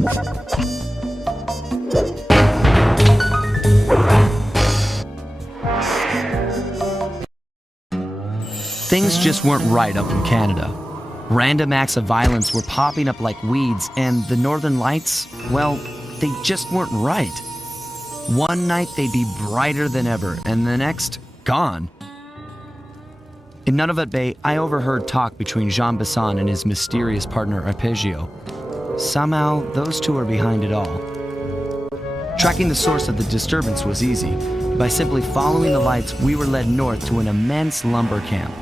Things just weren't right up in Canada. Random acts of violence were popping up like weeds, and the Northern Lights, well, they just weren't right. One night they'd be brighter than ever, and the next, gone. In Nunavut Bay, I overheard talk between Jean Besson and his mysterious partner Arpeggio. Somehow, those two are behind it all. Tracking the source of the disturbance was easy. By simply following the lights, we were led north to an immense lumber camp.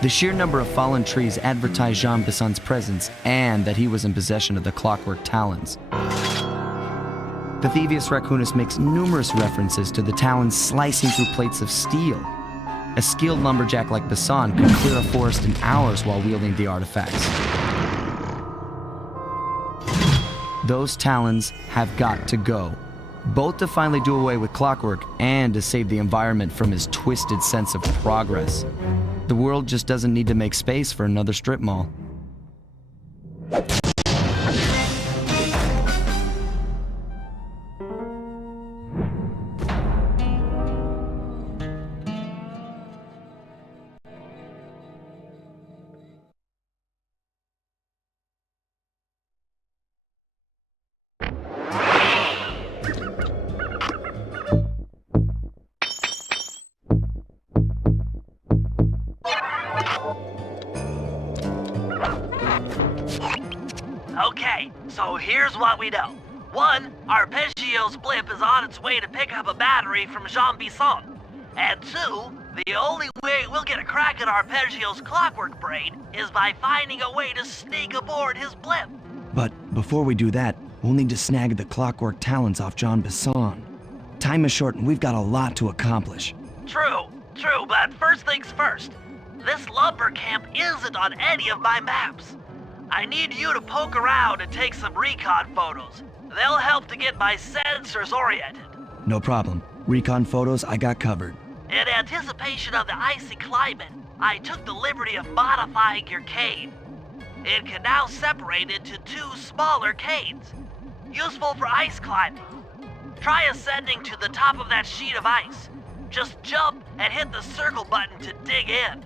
The sheer number of fallen trees advertised Jean Besson's presence and that he was in possession of the clockwork talons. The Thievius Raccoonus makes numerous references to the talons slicing through plates of steel. A skilled lumberjack like Besson could clear a forest in hours while wielding the artifacts. Those talons have got to go, both to finally do away with clockwork and to save the environment from his twisted sense of progress. The world just doesn't need to make space for another strip mall. Okay, so here's what we know. 1, Arpeggio's blimp is on its way to pick up a battery from Jean Besson. And 2, the only way we'll get a crack at Arpeggio's clockwork brain is by finding a way to sneak aboard his blimp. But before we do that, we'll need to snag the clockwork talons off Jean Besson. Time is short and we've got a lot to accomplish. True, but first things first. This lumber camp isn't on any of my maps. I need you to poke around and take some recon photos. They'll help to get my sensors oriented. No problem. Recon photos I got covered. In anticipation of the icy climate, I took the liberty of modifying your cane. It can now separate into 2 smaller canes, useful for ice climbing. Try ascending to the top of that sheet of ice. Just jump and hit the circle button to dig in.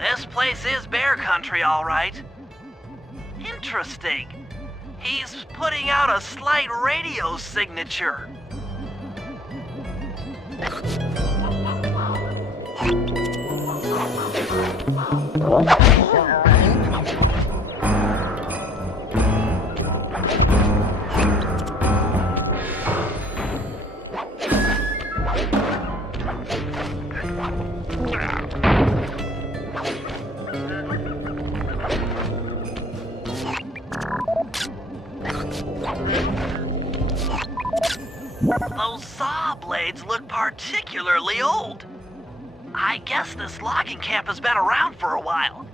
This place is bear country, all right. Interesting. He's putting out a slight radio signature. Those saw blades look particularly old. I guess this logging camp has been around for a while.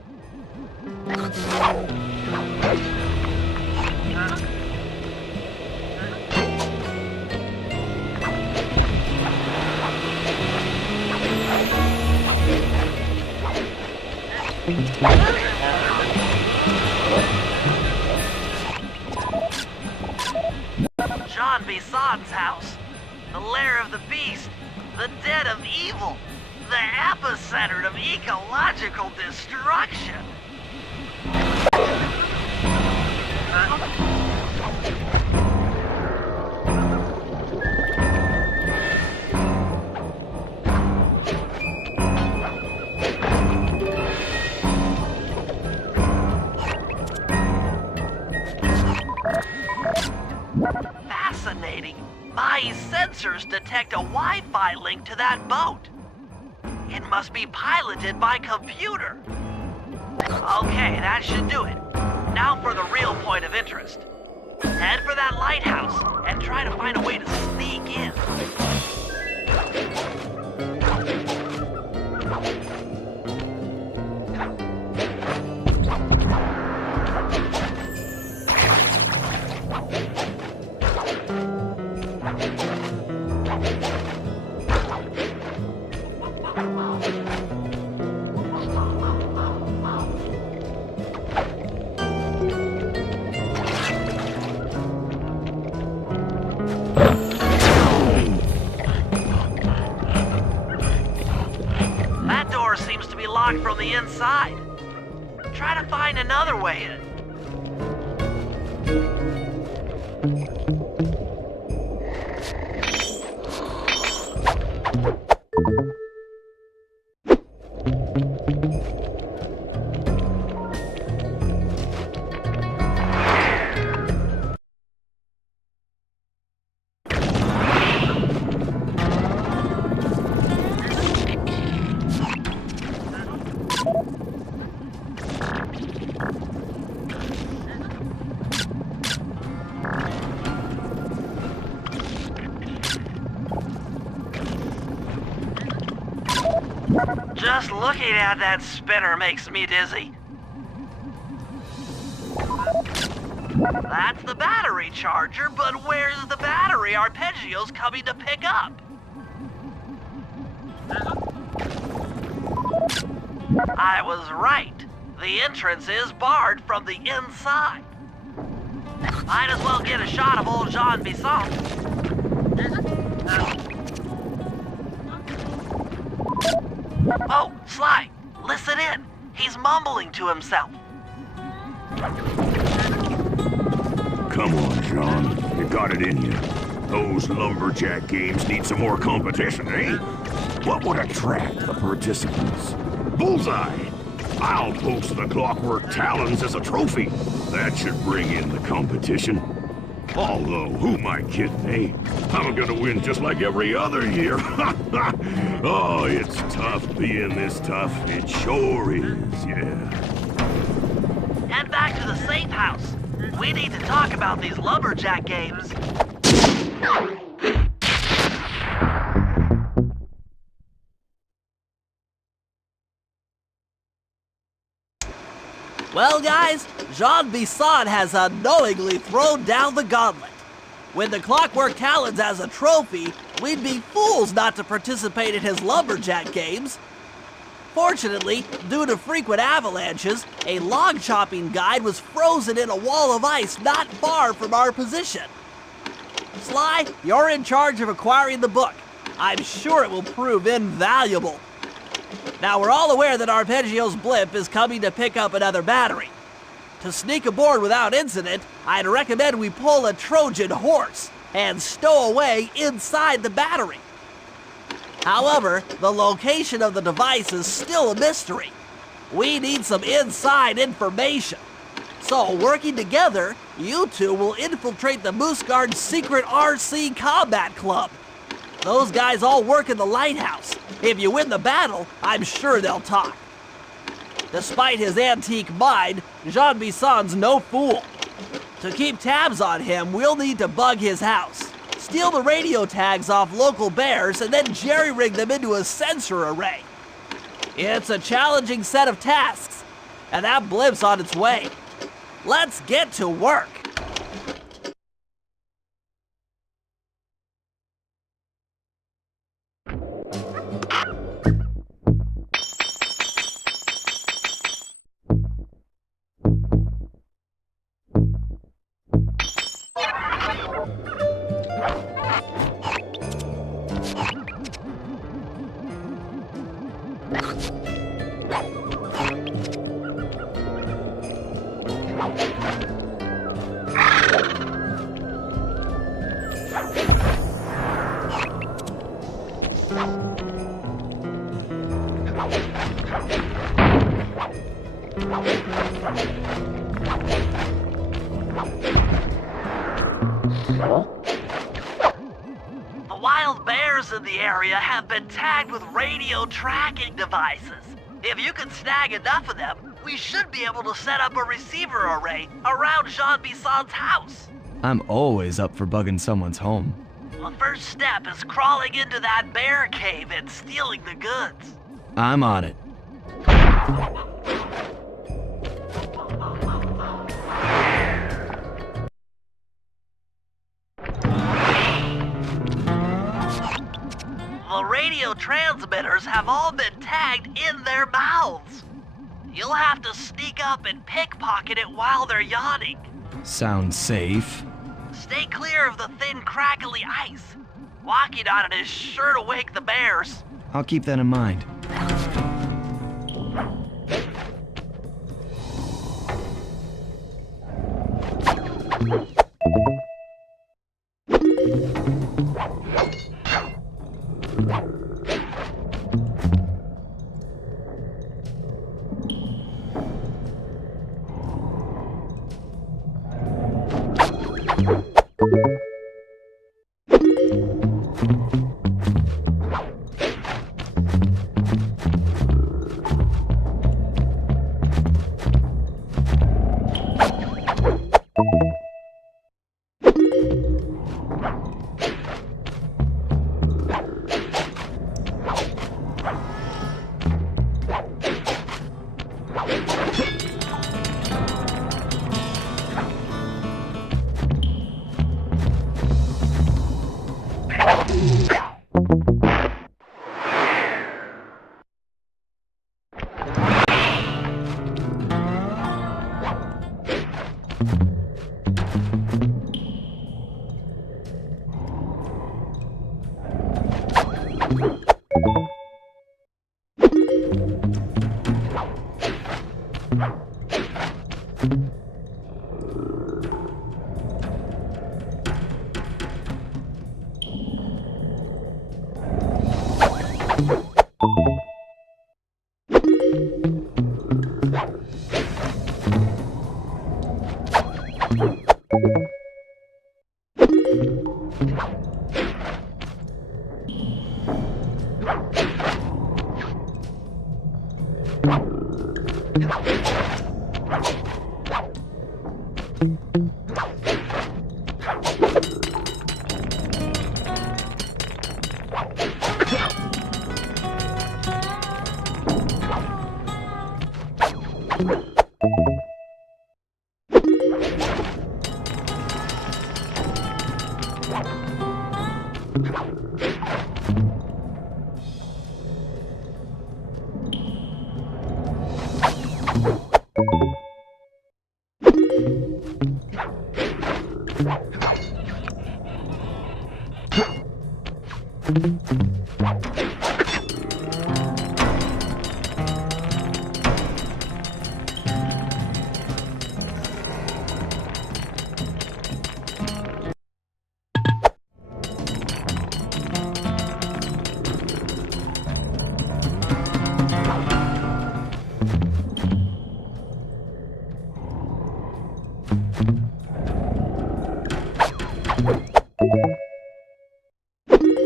John Bison's house, the lair of the beast, the den of evil, the epicenter of ecological destruction. Fascinating. My sensors detect a Wi-Fi link to that boat. It must be piloted by computer. Okay, that should do it. Now for the real point of interest. Head for that lighthouse and try to find a way to sneak in. That door seems to be locked from the inside. Try to find another way in. Just looking at that spinner makes me dizzy. That's the battery charger, but where's the battery arpeggios coming to pick up? I was right. The entrance is barred from the inside. Might as well get a shot of old Jean Bisson. Oh, Sly, listen in. He's mumbling to himself. Come on, John. You got it in you. Those lumberjack games need some more competition, eh? What would attract the participants? Bullseye! I'll post the Clockwork Talons as a trophy. That should bring in the competition. Although, who am I kidding, eh? I'm gonna win just like every other year. Oh, it's tough being this tough. It sure is, yeah. Head back to the safe house. We need to talk about these lumberjack games. Well, guys, Jean Bisson has unknowingly thrown down the gauntlet. With the Clockwork Talons as a trophy, we'd be fools not to participate in his lumberjack games. Fortunately, due to frequent avalanches, a log chopping guide was frozen in a wall of ice not far from our position. Sly, you're in charge of acquiring the book. I'm sure it will prove invaluable. Now, we're all aware that Arpeggio's blimp is coming to pick up another battery. To sneak aboard without incident, I'd recommend we pull a Trojan horse and stow away inside the battery. However, the location of the device is still a mystery. We need some inside information. So, working together, you two will infiltrate the Moose Guard's secret RC combat club. Those guys all work in the lighthouse. If you win the battle, I'm sure they'll talk. Despite his antique mind, Jean Bisson's no fool. To keep tabs on him, we'll need to bug his house, steal the radio tags off local bears, and then jerry-rig them into a sensor array. It's a challenging set of tasks, and that blimp's on its way. Let's get to work. The wild bears in the area have been tagged with radio tracking devices. If you can snag enough of them, we should be able to set up a receiver array around Jean Bisson's house. I'm always up for bugging someone's home. The first step is crawling into that bear cave and stealing the goods. I'm on it. The radio transmitters have all been tagged in their mouths. You'll have to sneak up and pickpocket it while they're yawning. Sounds safe. Stay clear of the thin, crackly ice. Walking on it is sure to wake the bears. I'll keep that in mind.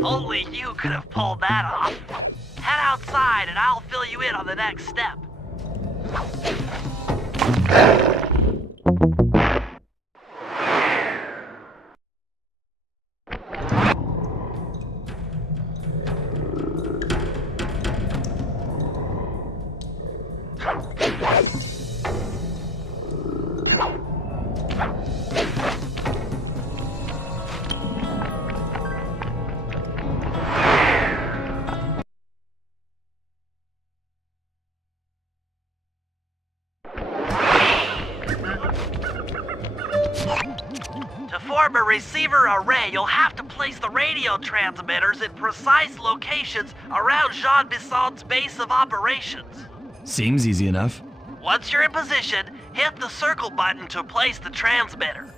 Only you could have pulled that off. Head outside and I'll fill you in on the next step. To form a receiver array, you'll have to place the radio transmitters in precise locations around Jean Bisson's base of operations. Seems easy enough. Once you're in position, hit the circle button to place the transmitter.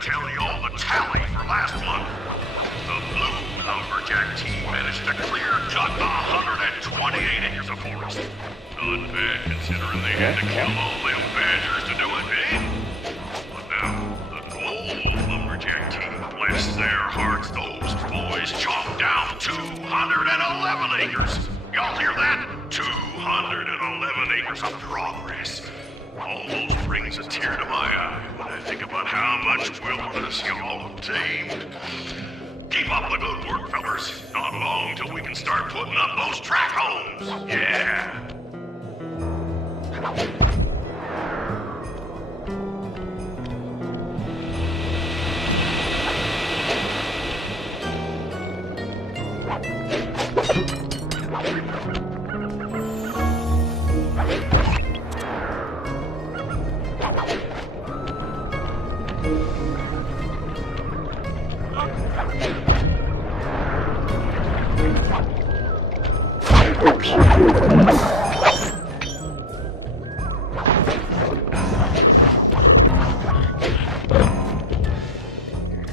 Tell you all the tally for last month. The blue lumberjack team managed to clear cut 128 acres of forest. Not bad considering they had to kill all them badgers to do it, eh? But now, the gold lumberjack team, bless their hearts, those boys chopped down 211 acres. Y'all hear that? 211 acres of progress. Almost brings a tear to my eye when I think about how much wilderness y'all have tamed. Keep up the good work, fellas. Not long till we can start putting up those track homes. Yeah.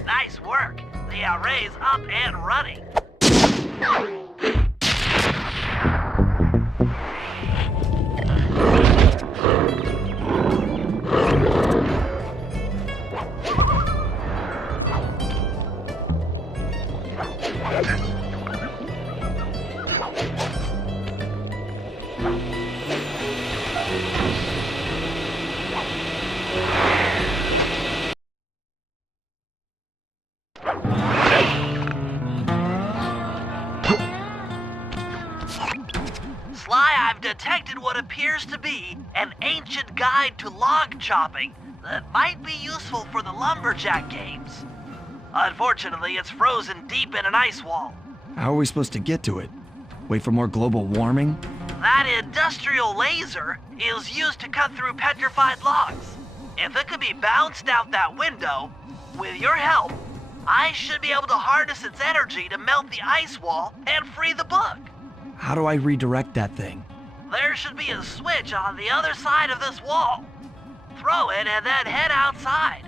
Nice work. The array's up and running. Sly, I've detected what appears to be an ancient guide to log chopping that might be useful for the lumberjack games. Unfortunately, it's frozen deep in an ice wall. How are we supposed to get to it? Wait for more global warming? That industrial laser is used to cut through petrified logs. If it could be bounced out that window, with your help, I should be able to harness its energy to melt the ice wall and free the bug. How do I redirect that thing? There should be a switch on the other side of this wall. throw it, and then head outside.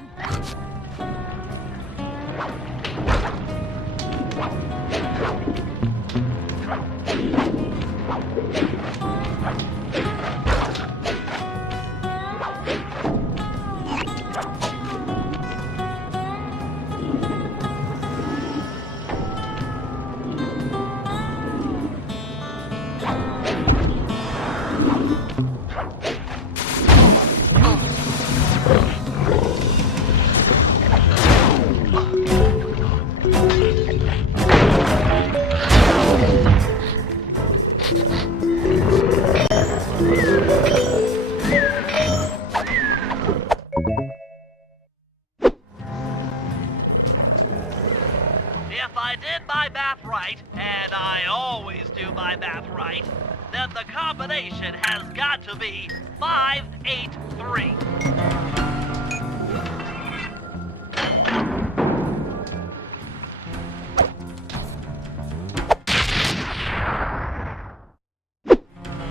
If I did my math right, and I always do my math right, then the combination has got to be 583.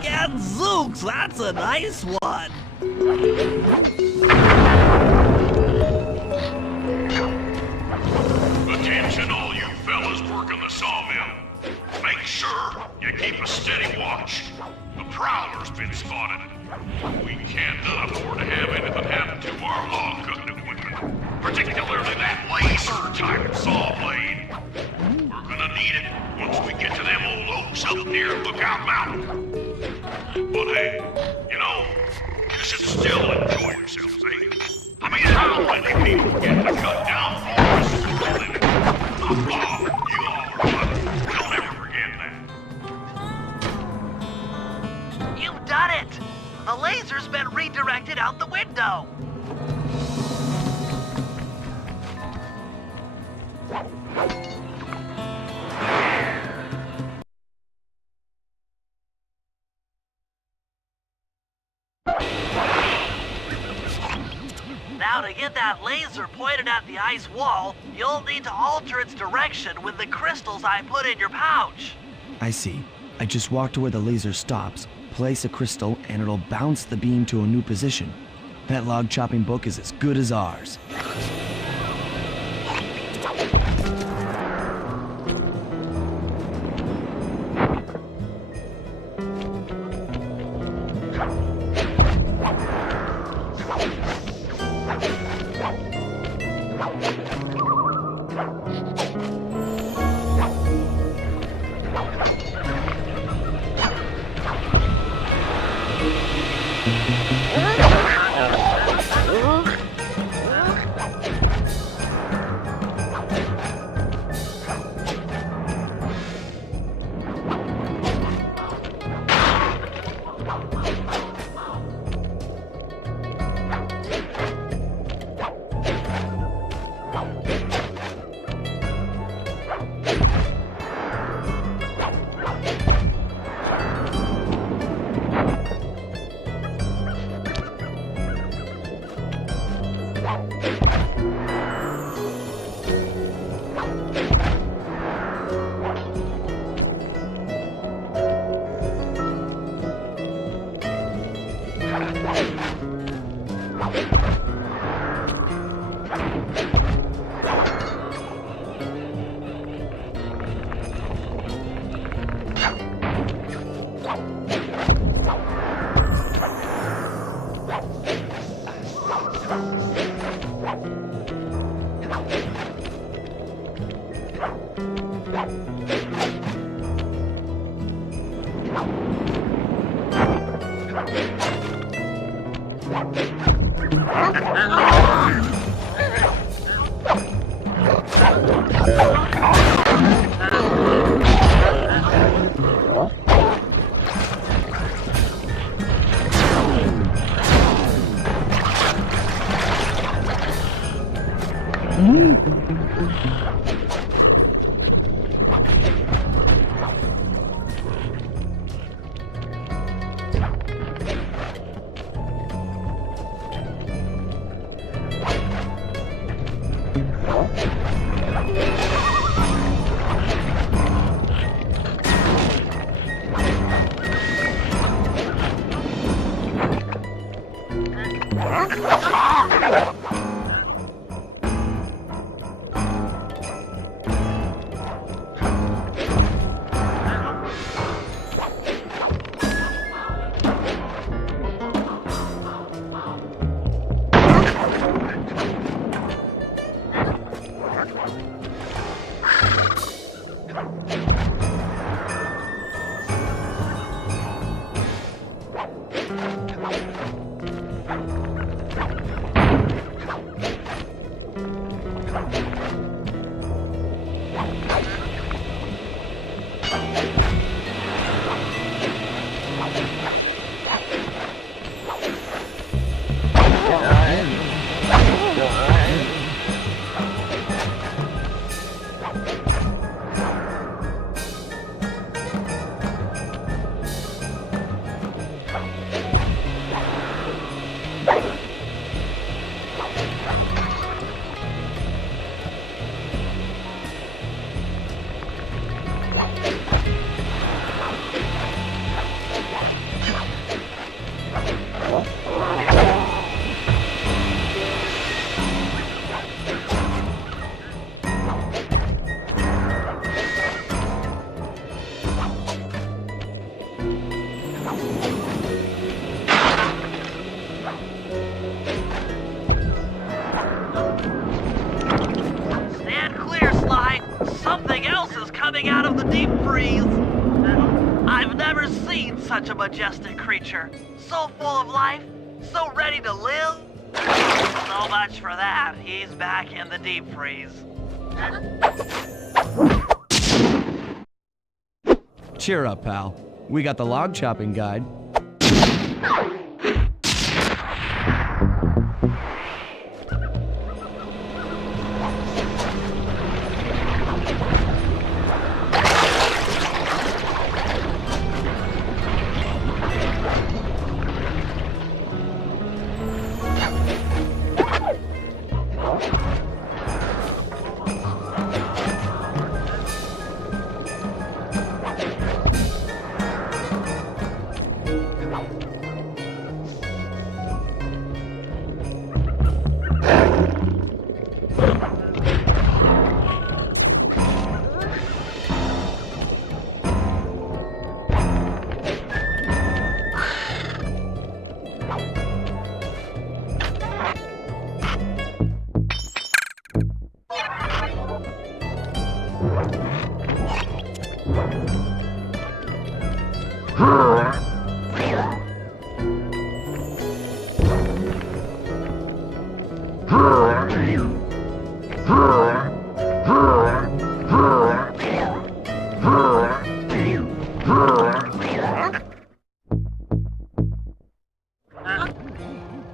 Gadzooks, that's a nice one. Attention all you fellas working the sawmill. Make sure you keep a steady watch. The prowler's been spotted. We can't afford to have anything happen to our log-cutting equipment, particularly that laser-type saw blade. We're gonna need it once we get to them old oaks up near Lookout Mountain. But hey, you know, you should still enjoy yourselves, eh? I mean, how many people get to cut down forests for a living? Oh, you all are lucky. Don't ever forget that. You've done it! The laser's been redirected out the window. Now to get that laser pointed at the ice wall, you'll need to alter its direction with the crystals I put in your pouch. I see. I just walk to where the laser stops, place a crystal, and it'll bounce the beam to a new position. That log chopping book is as good as ours. freeze. I've never seen such a majestic creature. So full of life, so ready to live. So much for that. He's back in the deep freeze. Cheer up, pal. We got the log chopping guide.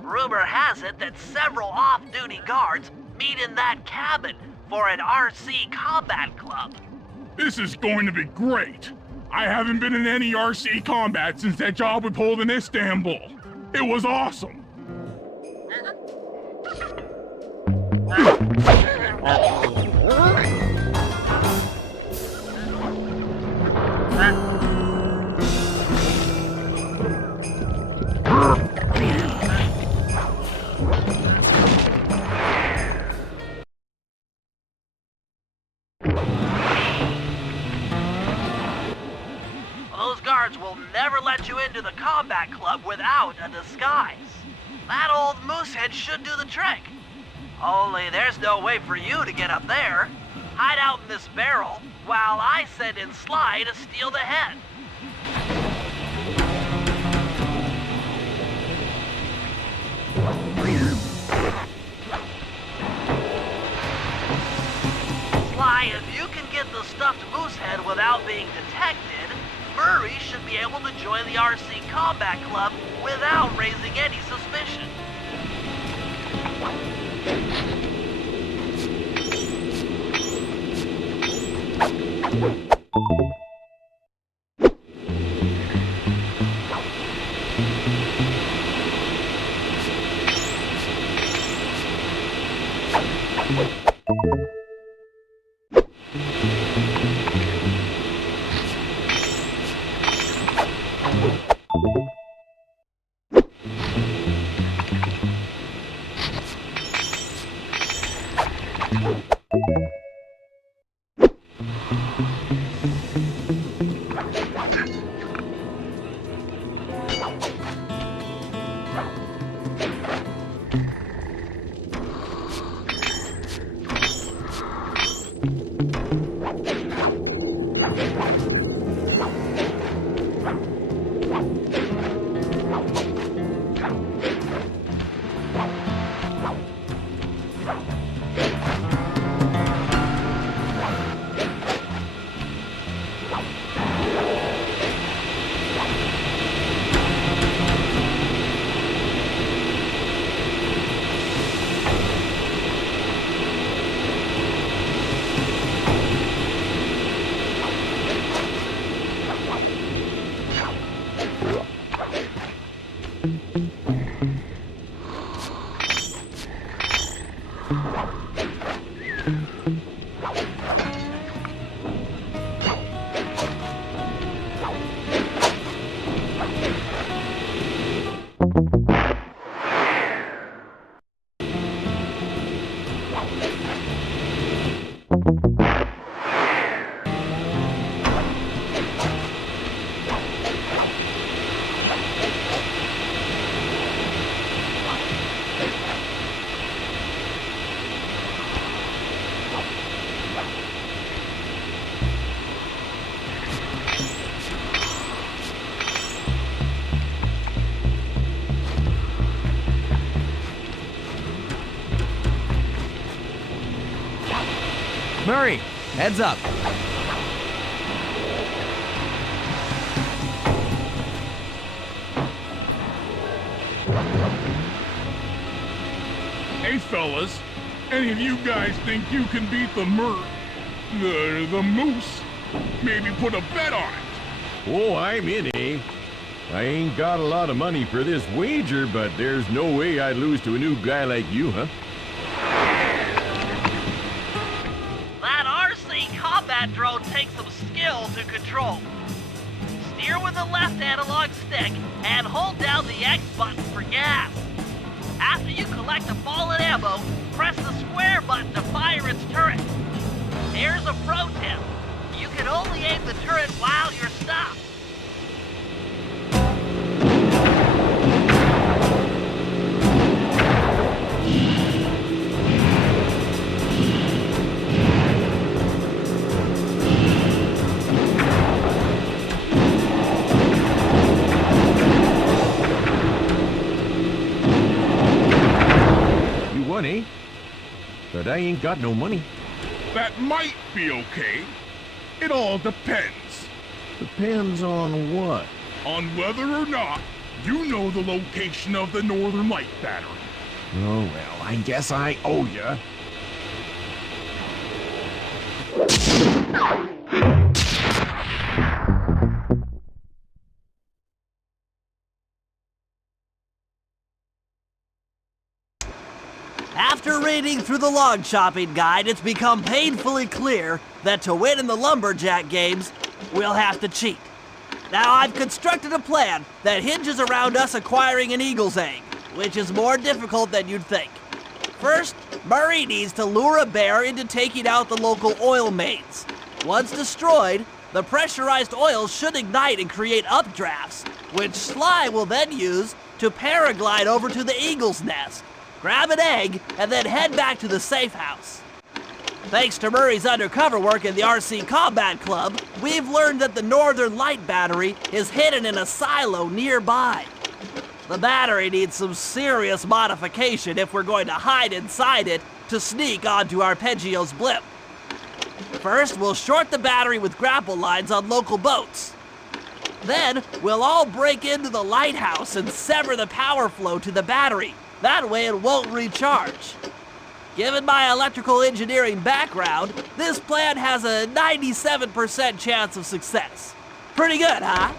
Rumor has it that several off-duty guards meet in that cabin for an RC combat club. This is going to be great. I haven't been in any RC combat since that job we pulled in Istanbul. It was awesome. Those guards will never let you into the combat club without a disguise. That old moosehead should do the trick. Only there's no way for you to get up there. Hide out in this barrel while I send in Sly to steal the head. Sly, if you can get the stuffed moosehead without being detected, Murray should be able to join the RC Combat Club without raising any suspicion. Murray, heads up. Hey fellas, any of you guys think you can beat the moose? Maybe put a bet on it. Oh, I'm in, eh? I ain't got a lot of money for this wager, but there's no way I'd lose to a new guy like you, huh? That RC combat drone takes some skill to control. Steer with the left analog stick and hold down the X button for gas. After you collect a ball of ammo, press the square button to fire its turret. Here's a pro tip. You can only aim the turret while you're stopped. You won, eh? But I ain't got no money. That might be okay. It all depends. Depends on what? On whether or not you know the location of the Northern Light Battery. Oh, well, I guess I owe ya. After reading through the log chopping guide, it's become painfully clear that to win in the lumberjack games, we'll have to cheat. Now, I've constructed a plan that hinges around us acquiring an eagle's egg, which is more difficult than you'd think. First, Murray needs to lure a bear into taking out the local oil mains. Once destroyed, the pressurized oil should ignite and create updrafts, which Sly will then use to paraglide over to the eagle's nest, grab an egg, and then head back to the safe house. Thanks to Murray's undercover work in the RC Combat Club, we've learned that the Northern Light Battery is hidden in a silo nearby. The battery needs some serious modification if we're going to hide inside it to sneak onto Arpeggio's blimp. First, we'll short the battery with grapple lines on local boats. Then, we'll all break into the lighthouse and sever the power flow to the battery. That way it won't recharge. Given my electrical engineering background, this plan has a 97% chance of success. Pretty good, huh?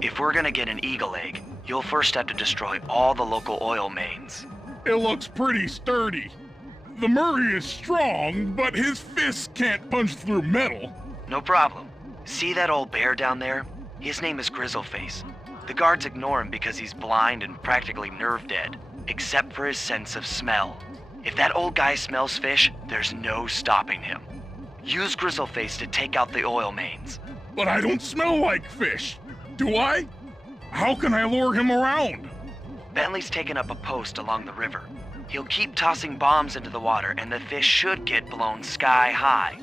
If we're gonna get an eagle egg, you'll first have to destroy all the local oil mains. It looks pretty sturdy. The Murray is strong, but his fists can't punch through metal. No problem. See that old bear down there? His name is Grizzle Face. The guards ignore him because he's blind and practically nerve dead, except for his sense of smell. If that old guy smells fish, there's no stopping him. Use Grizzle Face to take out the oil mains. But I don't smell like fish. Do I? How can I lure him around? Bentley's taken up a post along the river. He'll keep tossing bombs into the water and the fish should get blown sky high.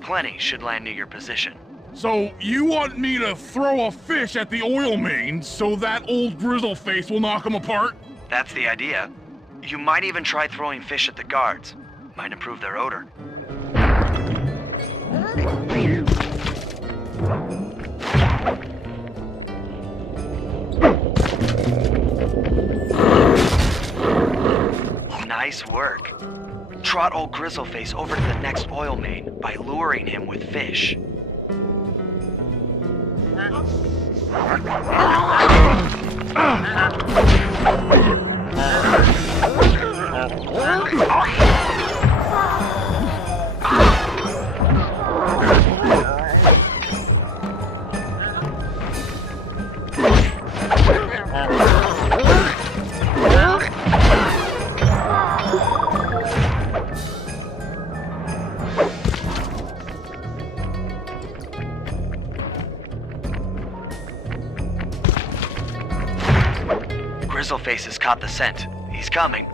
Plenty should land near your position. So you want me to throw a fish at the oil mains so that old Grizzle Face will knock him apart? That's the idea. You might even try throwing fish at the guards. Might improve their odor. Nice work. Trot old Grizzle Face over to the next oil main by luring him with fish. Grizzle Face has caught the scent. He's coming.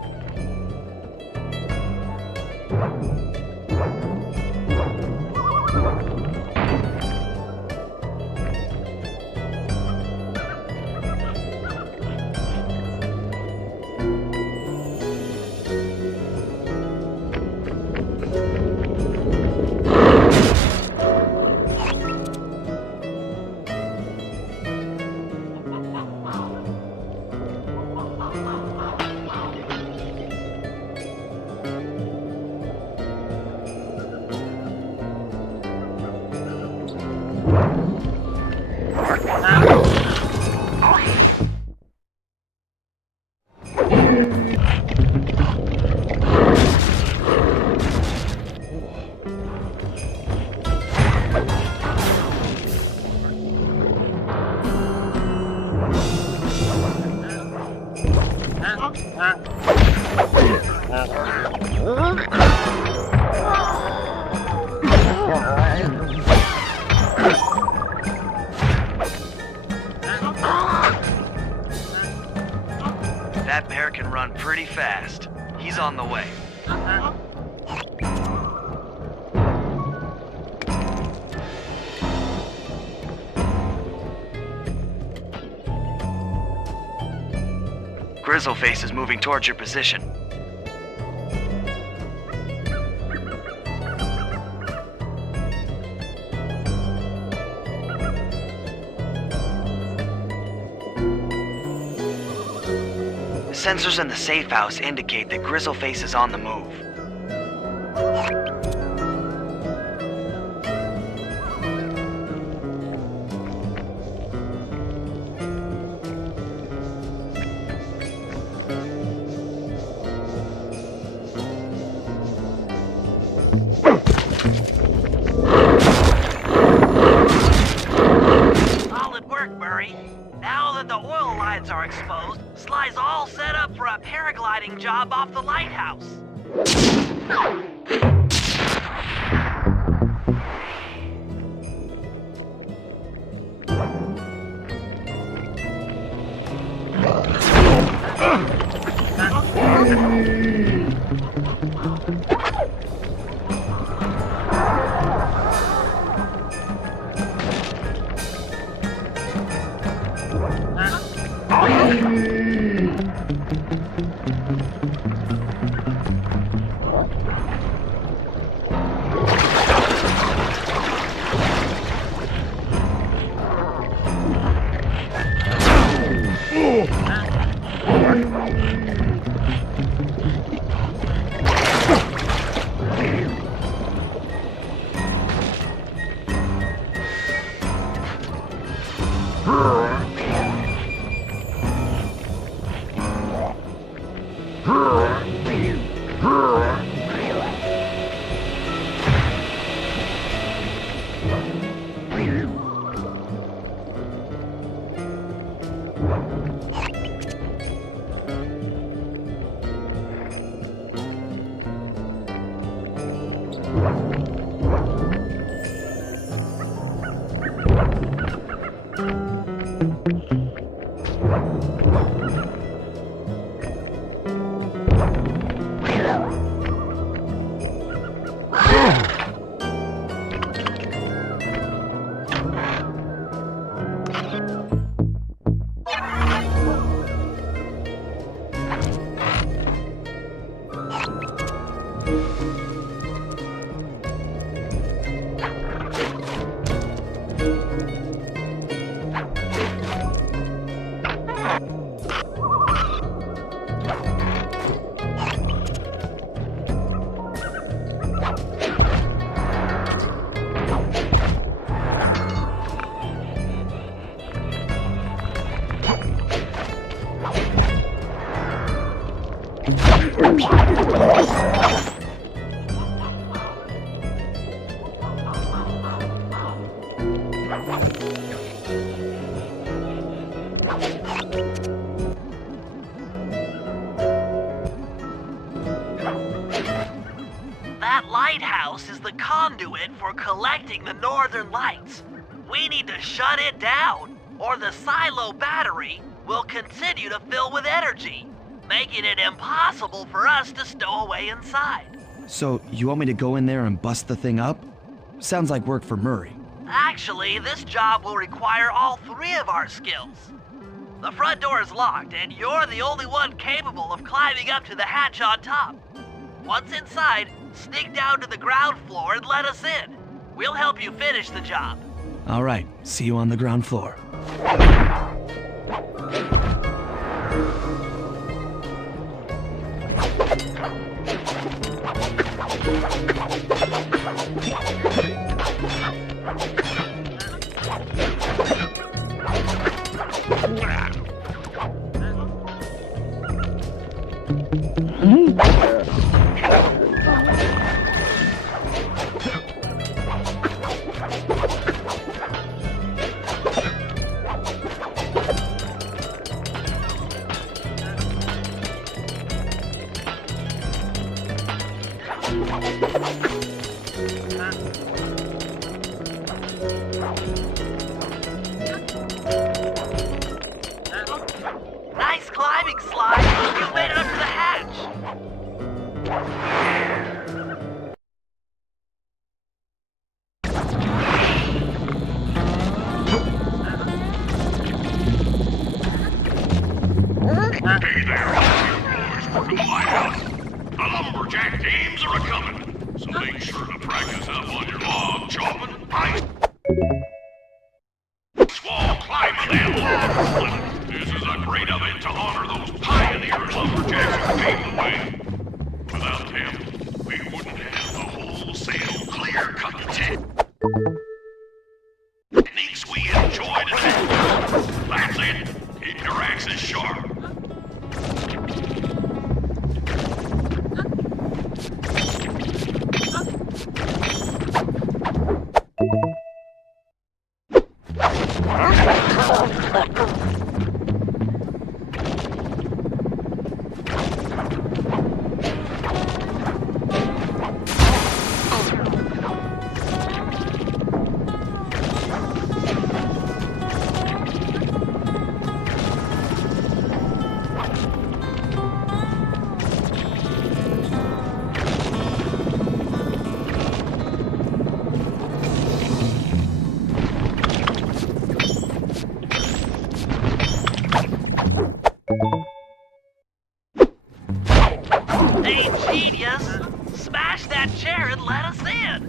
That bear can run pretty fast. He's on the way. Grizzle Face is moving towards your position. The sensors in the safe house indicate that Grizzle Face is on the move. Solid work, Murray. Now that the oil lines are exposed, Sly's all set up for a paragliding job off the lighthouse. conduit for collecting the northern lights. We need to shut it down, or the silo battery will continue to fill with energy, making it impossible for us to stow away inside. So, you want me to go in there and bust the thing up? Sounds like work for Murray. Actually, this job will require all three of our skills. The front door is locked, and you're the only one capable of climbing up to the hatch on top. Once inside, sneak down to the ground floor and let us in. We'll help you finish the job. All right, see you on the ground floor. Nice climbing, Sly. You made it up to the hatch. Hey there, boys. Welcome to Lighthouse. The lumberjack games are a-coming, so make sure to practice up on your log chopping, ice wall climbing, and log splitting. This is a great event to honor those pioneer lumberjacks who paved the way. Without them, we wouldn't have the wholesale clear-cut techniques we enjoy today. That's it. Keep your axes sharp. Hey, genius! Smash that chair and let us in!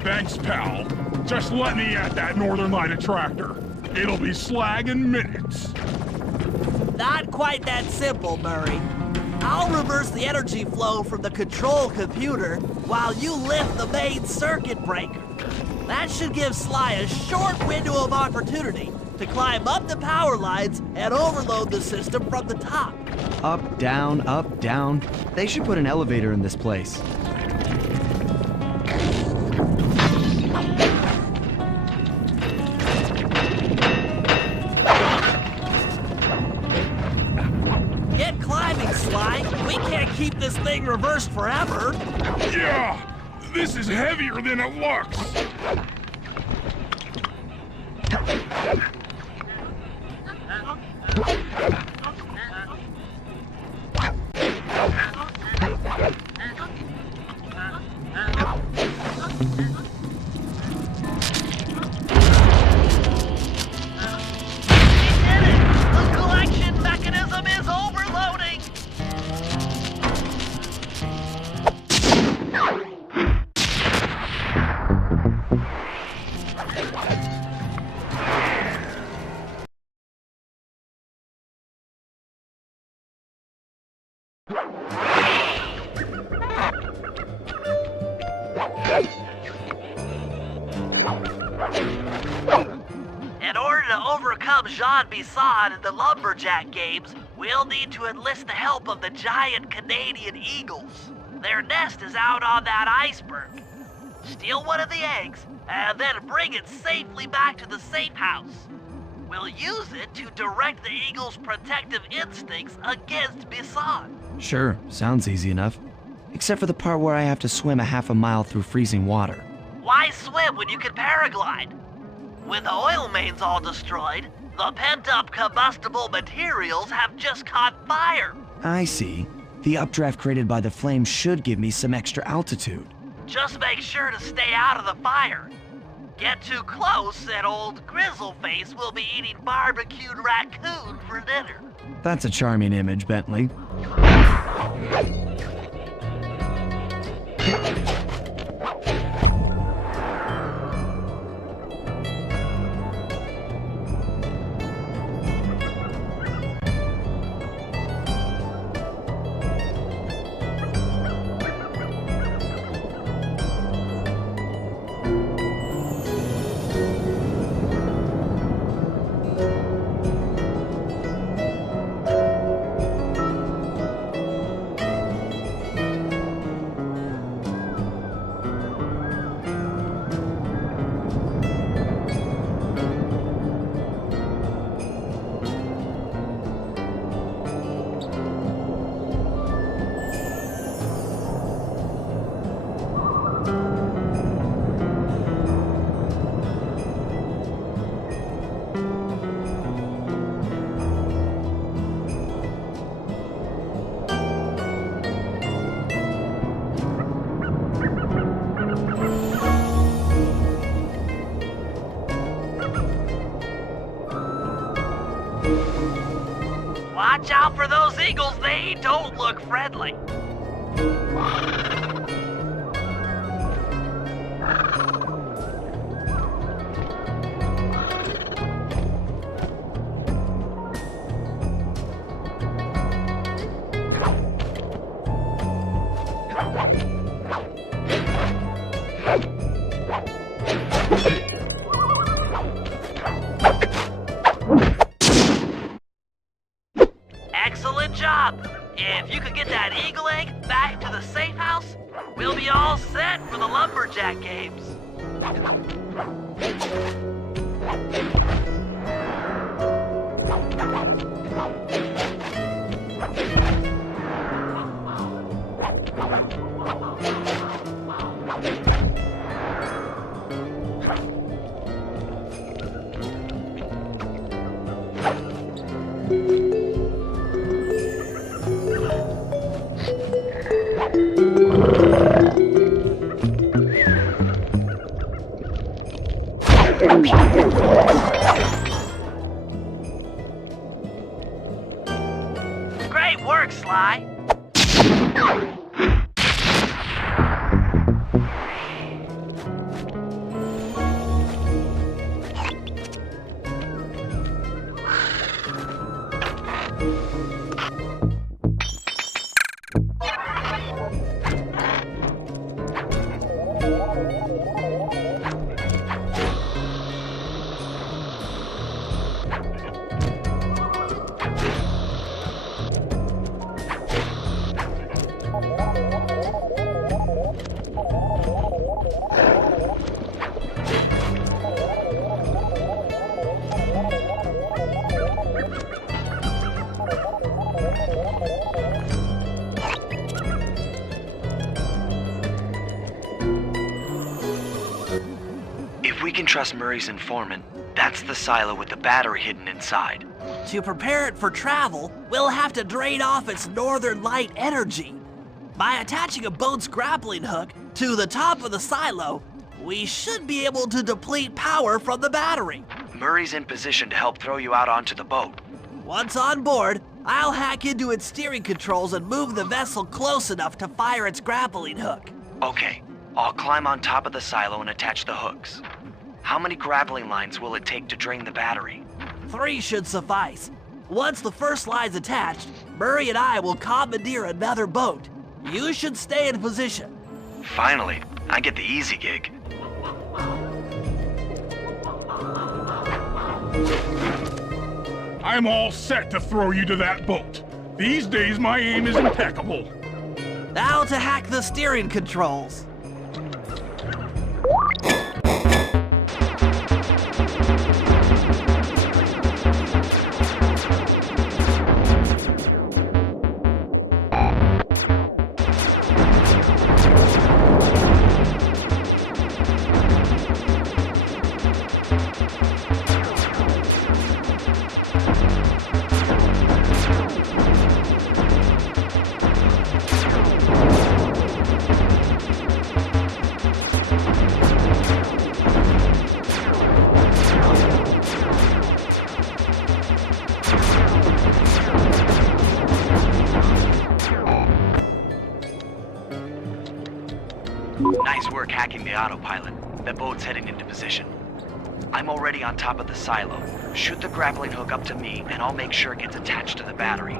Thanks, pal. Just let me at that Northern Light attractor. It'll be slag in minutes. Not quite that simple, Murray. I'll reverse the energy flow from the control computer while you lift the main circuit breaker. That should give Sly a short window of opportunity to climb up the power lines and overload the system from the top. Up, down, up, down. They should put an elevator in this place. Get climbing, Sly. We can't keep this thing reversed forever. Yeah, this is heavier than it looks. In order to overcome Jean Bisson in the lumberjack games, we'll need to enlist the help of the giant Canadian eagles. Their nest is out on that iceberg. Steal one of the eggs, and then bring it safely back to the safe house. We'll use it to direct the eagle's protective instincts against Bisan. Sure, sounds easy enough. Except for the part where I have to swim a half a mile through freezing water. Why swim when you can paraglide? With the oil mains all destroyed, the pent-up combustible materials have just caught fire. I see. The updraft created by the flames should give me some extra altitude. Just make sure to stay out of the fire. Get too close and old Grizzle Face will be eating barbecued raccoon for dinner. That's a charming image, Bentley. Watch out for those eagles, they don't look friendly. Excellent job! If you could get that eagle egg back to the safe house, we'll be all set for the lumberjack games. Great work, Sly. If we can trust Murray's informant, that's the silo with the battery hidden inside. To prepare it for travel, we'll have to drain off its northern light energy. By attaching a boat's grappling hook to the top of the silo, we should be able to deplete power from the battery. Murray's in position to help throw you out onto the boat. Once on board, I'll hack into its steering controls and move the vessel close enough to fire its grappling hook. Okay, I'll climb on top of the silo and attach the hooks. How many grappling lines will it take to drain the battery? 3 should suffice. Once the first line's attached, Murray and I will commandeer another boat. You should stay in position. Finally, I get the easy gig. I'm all set to throw you to that boat. These days, my aim is impeccable. Now to hack the steering controls. work hacking the autopilot. The boat's heading into position. I'm already on top of the silo. Shoot the grappling hook up to me, and I'll make sure it gets attached to the battery.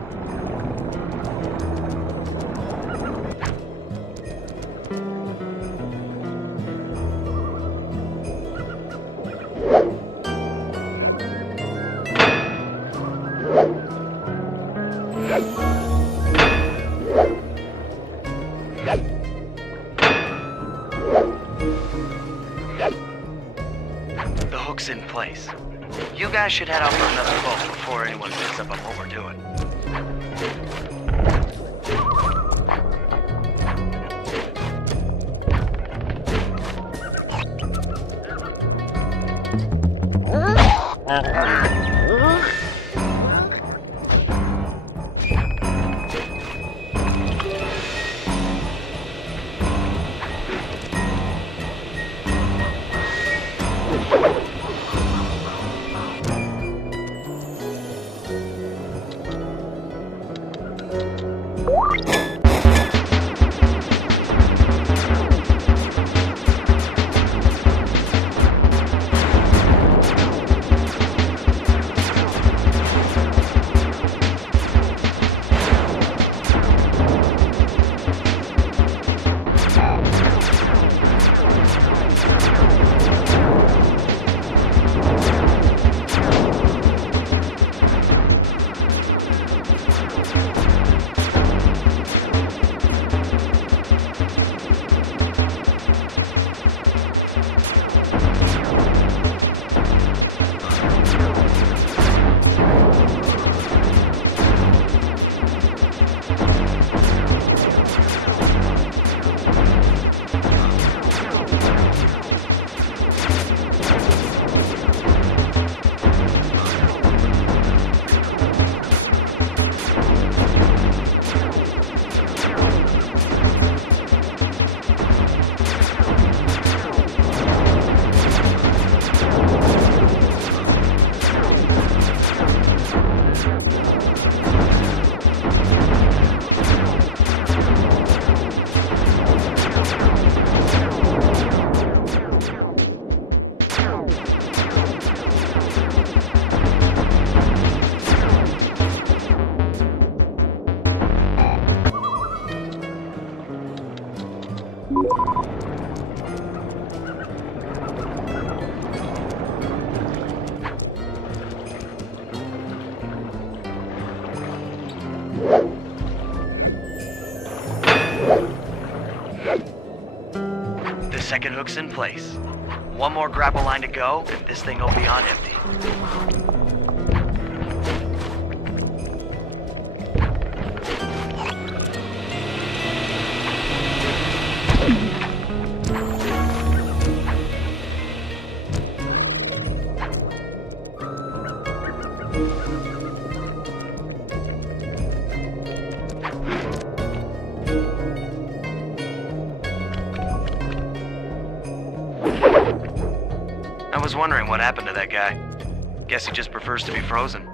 The hook's in place. You guys should head out for another boat before anyone picks up on what we're doing. The second hook's in place. One more grapple line to go, and this thing will be on empty. I was wondering what happened to that guy. Guess he just prefers to be frozen.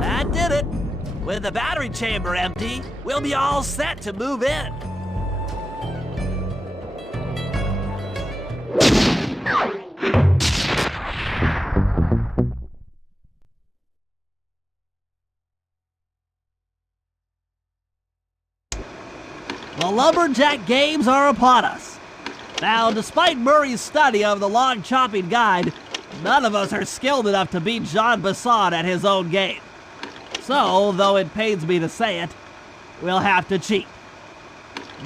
That did it. With the battery chamber empty, we'll be all set to move in. The Lumberjack Games are upon us. Now, despite Murray's study of the log chopping guide, none of us are skilled enough to beat Jean Basson at his own game. So, though it pains me to say it, we'll have to cheat.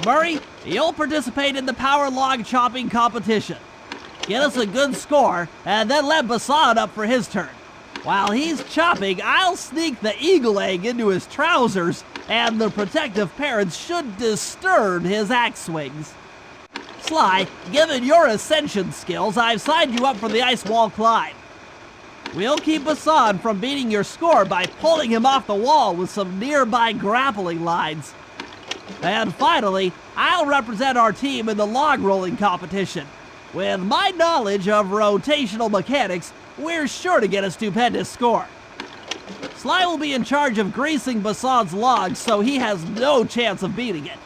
Murray, you'll participate in the power log chopping competition. Get us a good score, and then let Basson up for his turn. While he's chopping, I'll sneak the eagle egg into his trousers, and the protective parents should disturb his axe swings. Sly, given your ascension skills, I've signed you up for the ice wall climb. We'll keep Basson from beating your score by pulling him off the wall with some nearby grappling lines. And finally, I'll represent our team in the log rolling competition. With my knowledge of rotational mechanics, we're sure to get a stupendous score. Sly will be in charge of greasing Basson's logs, so he has no chance of beating it.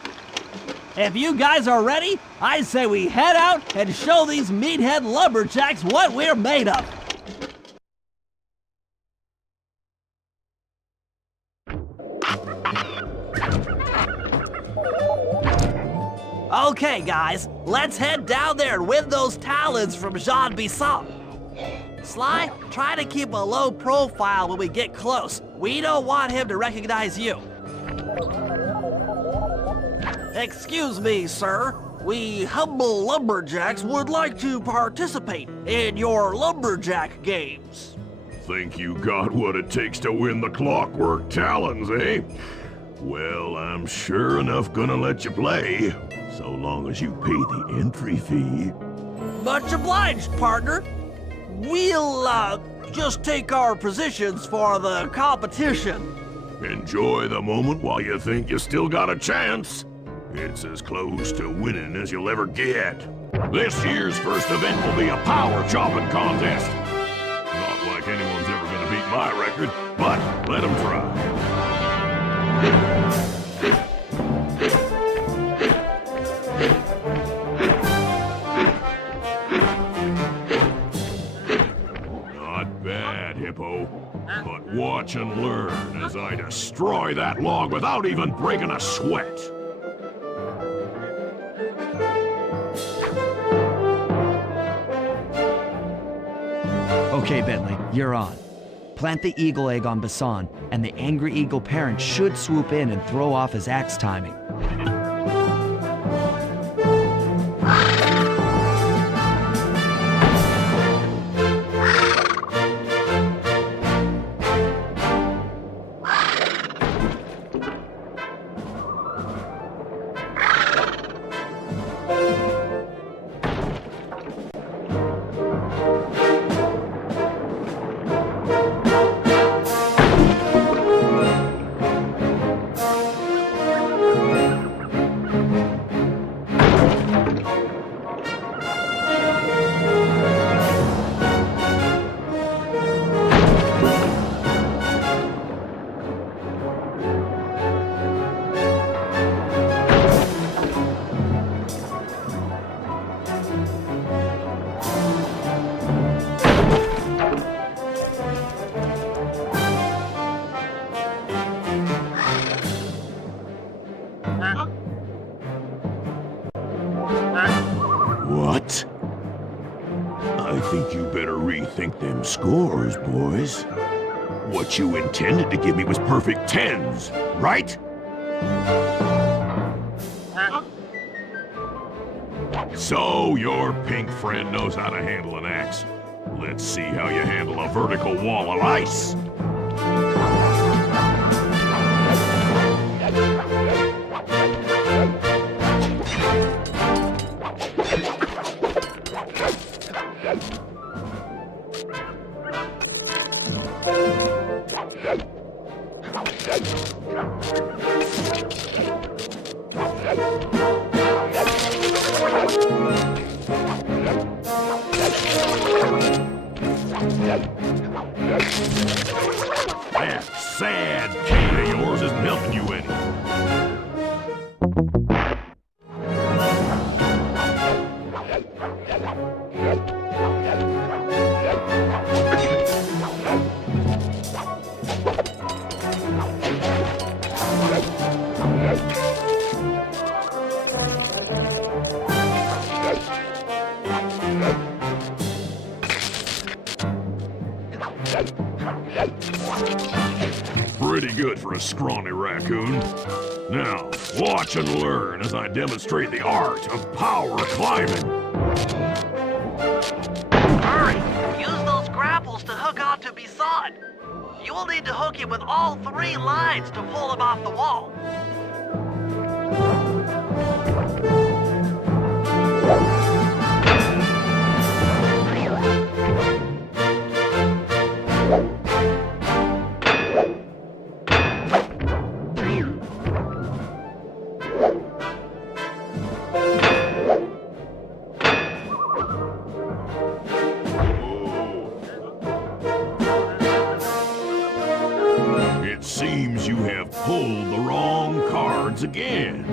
If you guys are ready, I say we head out and show these meathead lumberjacks what we're made of. Okay, guys, let's head down there and win those talons from Jean Basson. Sly, try to keep a low profile when we get close. We don't want him to recognize you. Excuse me, sir. We humble lumberjacks would like to participate in your lumberjack games. Think you got what it takes to win the clockwork talons, eh? Well, I'm sure enough gonna let you play, so long as you pay the entry fee. Much obliged, partner. We'll, just take our positions for the competition. Enjoy the moment while you think you still got a chance. It's as close to winning as you'll ever get. This year's first event will be a power chopping contest. Not like anyone's ever gonna beat my record, but let them try. Not bad, Hippo. But watch and learn as I destroy that log without even breaking a sweat. Okay, Bentley, you're on. Plant the eagle egg on Basson, and the angry eagle parent should swoop in and throw off his axe timing. What? I think you better rethink them scores, boys. What you intended to give me was perfect 10s, right? So your pink friend knows how to handle an axe. Let's see how you handle a vertical wall of ice. That sad cane of yours isn't helping you any. Pretty good for a scrawny raccoon. Now, watch and learn as I demonstrate the art of power climbing. Hurry! Use those grapples to hook onto Bisson. You will need to hook him with all 3 lines to pull him off the wall. Seems you have pulled the wrong cards again.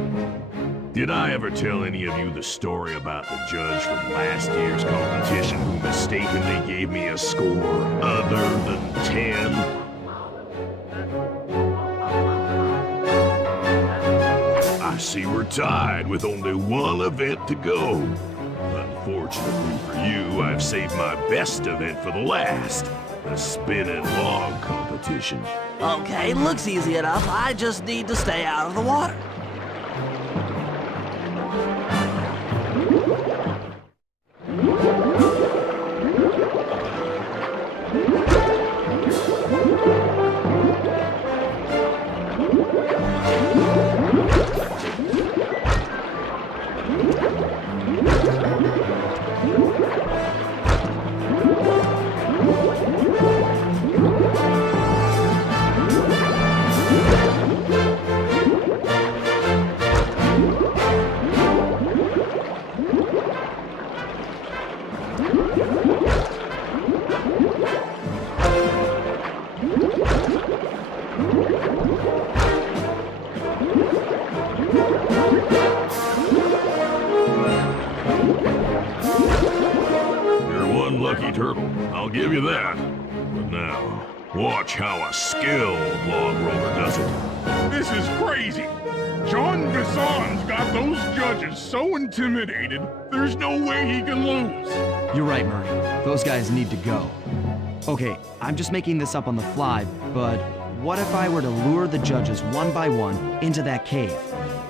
Did I ever tell any of you the story about the judge from last year's competition who mistakenly gave me a score other than 10? I see we're tied with only one event to go. Unfortunately for you, I've saved my best event for the last. The spinning log competition. Okay, looks easy enough. I just need to stay out of the water. Lucky turtle, I'll give you that. But now, watch how a skilled log roller does it. This is crazy. John Bisson's got those judges so intimidated, there's no way he can lose. You're right, Murray. Those guys need to go. Okay, I'm just making this up on the fly, but what if I were to lure the judges one by one into that cave?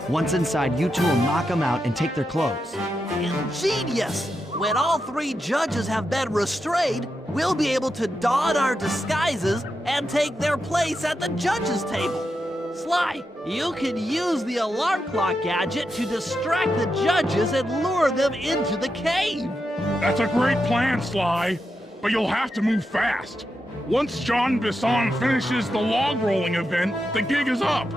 Once inside, you two will knock them out and take their clothes. Ingenious! When all 3 judges have been restrained, we'll be able to don our disguises and take their place at the judges' table. Sly, you can use the alarm clock gadget to distract the judges and lure them into the cave. That's a great plan, Sly, but you'll have to move fast. Once John Bisson finishes the log rolling event, the gig is up.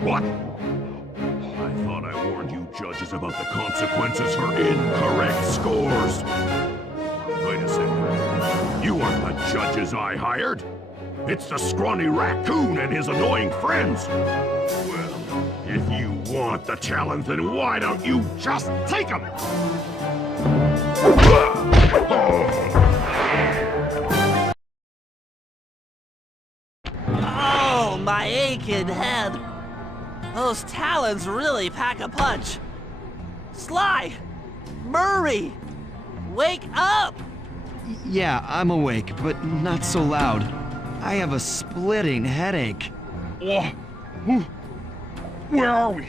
What? I thought I warned you judges about the consequences for incorrect scores. Wait a second. You aren't the judges I hired. It's the scrawny raccoon and his annoying friends. Well, if you want the challenge, then why don't you just take them? Oh, my aching head. Those talons really pack a punch. Sly! Murray! Wake up! Yeah, I'm awake, but not so loud. I have a splitting headache. Where are we?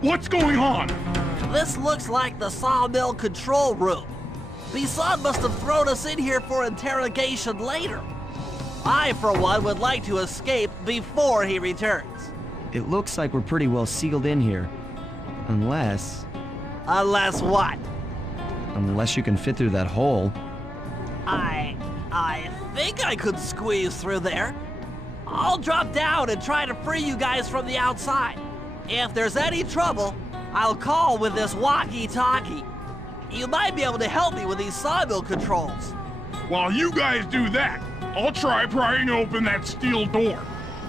What's going on? This looks like the sawmill control room. Bisson must have thrown us in here for interrogation later. I, for one, would like to escape before he returns. It looks like we're pretty well sealed in here. Unless Unless what? unless you can fit through that hole. I think I could squeeze through there. I'll drop down and try to free you guys from the outside. If there's any trouble, I'll call with this walkie-talkie. You might be able to help me with these sawmill controls. While you guys do that, I'll try prying open that steel door.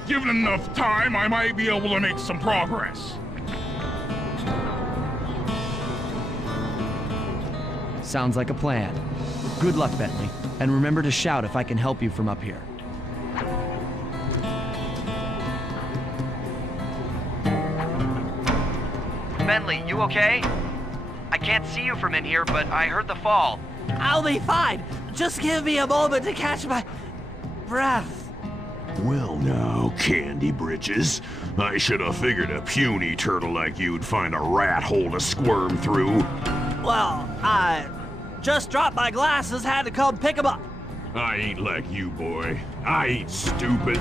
Given enough time, I might be able to make some progress. Sounds like a plan. Good luck, Bentley. And remember to shout if I can help you from up here. Bentley, you okay? I can't see you from in here, but I heard the fall. I'll be fine. Just give me a moment to catch my breath. Well now, Candy Britches. I should have figured a puny turtle like you'd find a rat hole to squirm through. Well, I just dropped my glasses, had to come pick them up. I ain't like you, boy. I ain't stupid.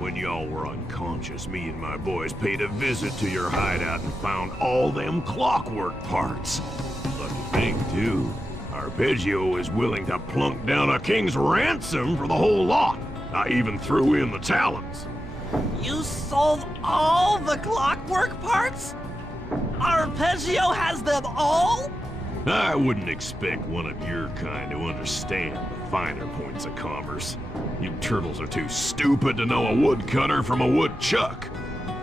When y'all were unconscious, me and my boys paid a visit to your hideout and found all them clockwork parts. Lucky thing, too. Arpeggio is willing to plunk down a king's ransom for the whole lot. I even threw in the talons. You sold all the clockwork parts? Arpeggio has them all? I wouldn't expect one of your kind to understand the finer points of commerce. You turtles are too stupid to know a woodcutter from a woodchuck.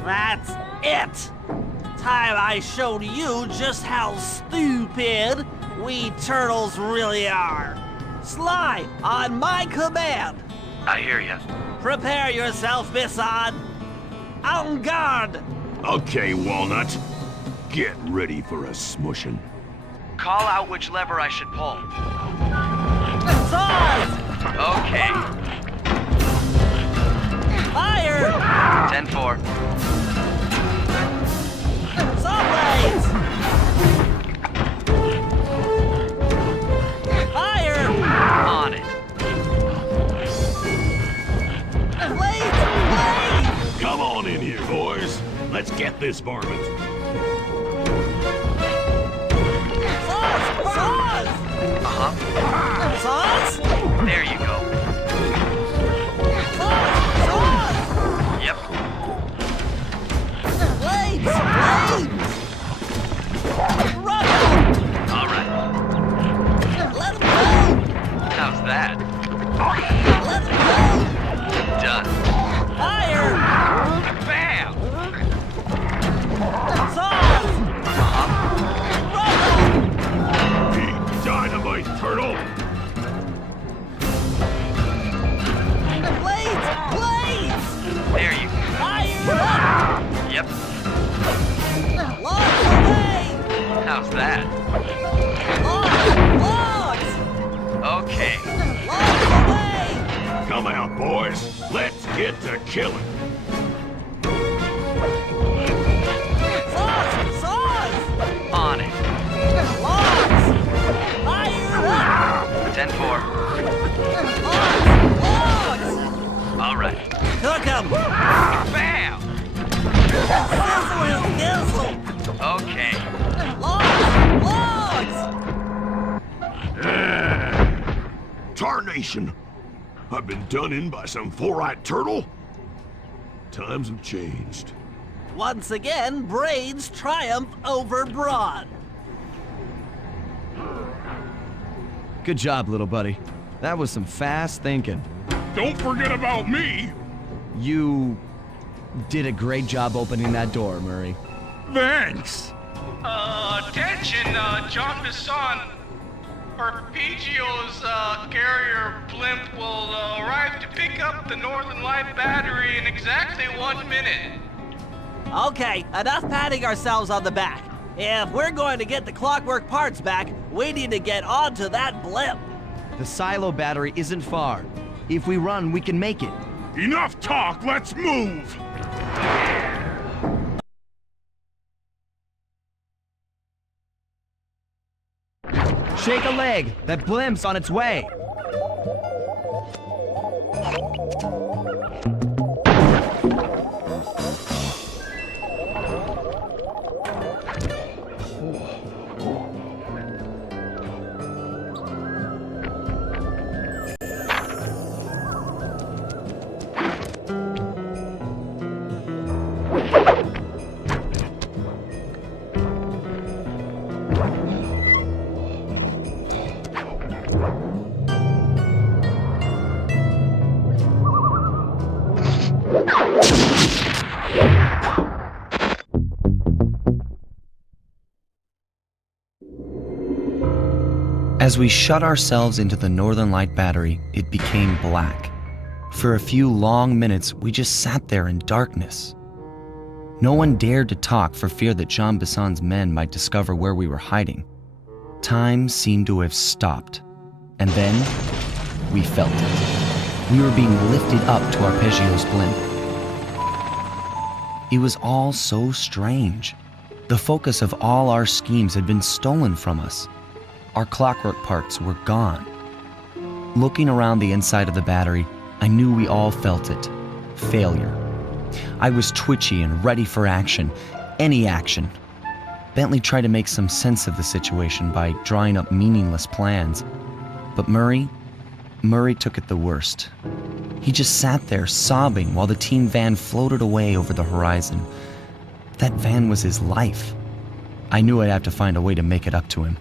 That's it! Time I showed you just how stupid we turtles really are. Sly, on my command. I hear you. Prepare yourself, Bisson. En garde! Okay, Walnut. Get ready for a smushing. Call out which lever I should pull. Saws! Okay. Fire! 10-4. Saw blades! Fire! On it. Blades! Blades! Come on in here, boys. Let's get this varmint. Saws! Saws! Uh-huh. Saws? There you go. Saws! Saws! Yep. Blades! Blades! Run them! All right. Let them go! How's that? Let them go! Done. Fire! Bam! Saws! Uh-huh. Run them! Eat dynamite, turtle. Blades! Blades! There you go. Fire up! Yep. Logs away! How's that? Logs! Okay. Logs away! Come out, boys. Let's get to killing. Saws! Saws! On it. Logs! Fire up! 10-4. Logs! Logs! All right. Cook 'em! Bam! Sizzle his gizzle! Okay. Logs! Logs! Tarnation! I've been done in by some four-eyed turtle? Times have changed. Once again, brains triumph over brawn. Good job, little buddy. That was some fast thinking. Don't forget about me. You did a great job opening that door, Murray. Thanks. Attention, John Bisson. Arpeggio's carrier blimp will arrive to pick up the Northern Light battery in exactly 1 minute. Okay, enough patting ourselves on the back. If we're going to get the clockwork parts back, we need to get onto that blimp. The silo battery isn't far. If we run, we can make it. Enough talk, let's move. Shake a leg. That blimp's on its way. As we shut ourselves into the Northern Light battery, it became black. For a few long minutes, we just sat there in darkness. No one dared to talk for fear that Jean Bisson's men might discover where we were hiding. Time seemed to have stopped. And then, we felt it. We were being lifted up to Arpeggio's blimp. It was all so strange. The focus of all our schemes had been stolen from us. Our clockwork parts were gone. Looking around the inside of the battery, I knew we all felt it. Failure. I was twitchy and ready for action. Any action. Bentley tried to make some sense of the situation by drawing up meaningless plans. But Murray took it the worst. He just sat there sobbing while the team van floated away over the horizon. That van was his life. I knew I'd have to find a way to make it up to him.